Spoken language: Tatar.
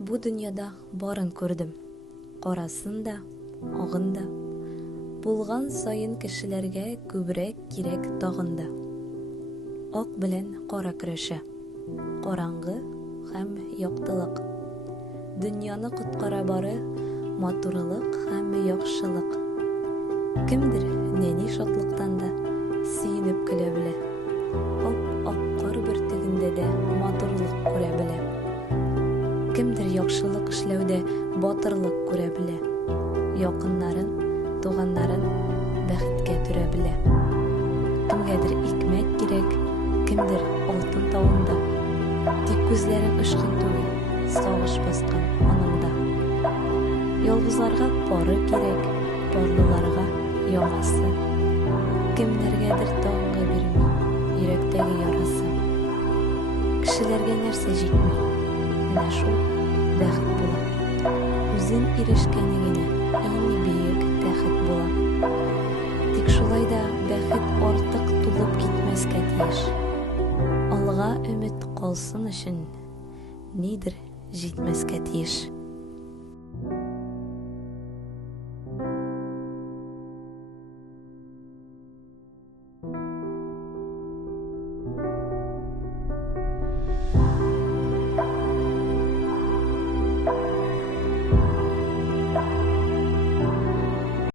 Бу дөньяда барын күрдем. Карасын да, агын да. Булган сайын кешеләргә күбрәк кирәк тагын да. Ак белән кара көрәшә. Караңгы һәм яктылык. Дөньяны коткара бары матурлык һәм яхшылык. Кемдер нәни шатлыктан да сөенеп көлә белә. Ак кар бөртегендә дә матурлык күрә белә. Кемдер яхшылык эшләүдә батырлык күрә белә. Якыннарын, туганнарын бәхеткә төрә белә. Кемгәдер икмәк кирәк, кемдер алтын тавында. Тик күзләрен ышкын түгел, сагыш баскан анында. Ялгызларга пары кирәк, парлыларга яңасы. Кемнәргәдер таңгы бирми, йөрәктәге ярасы. Кешеләргә нәрсә җитми? Менә шул бәхет була. Үзен ирешкәне генә иң бөек тәхет була. Тик шулай да бәхет артык тулып китмәскә тиеш. Алга өмет калсын өчен нидер җитмәскә тиеш.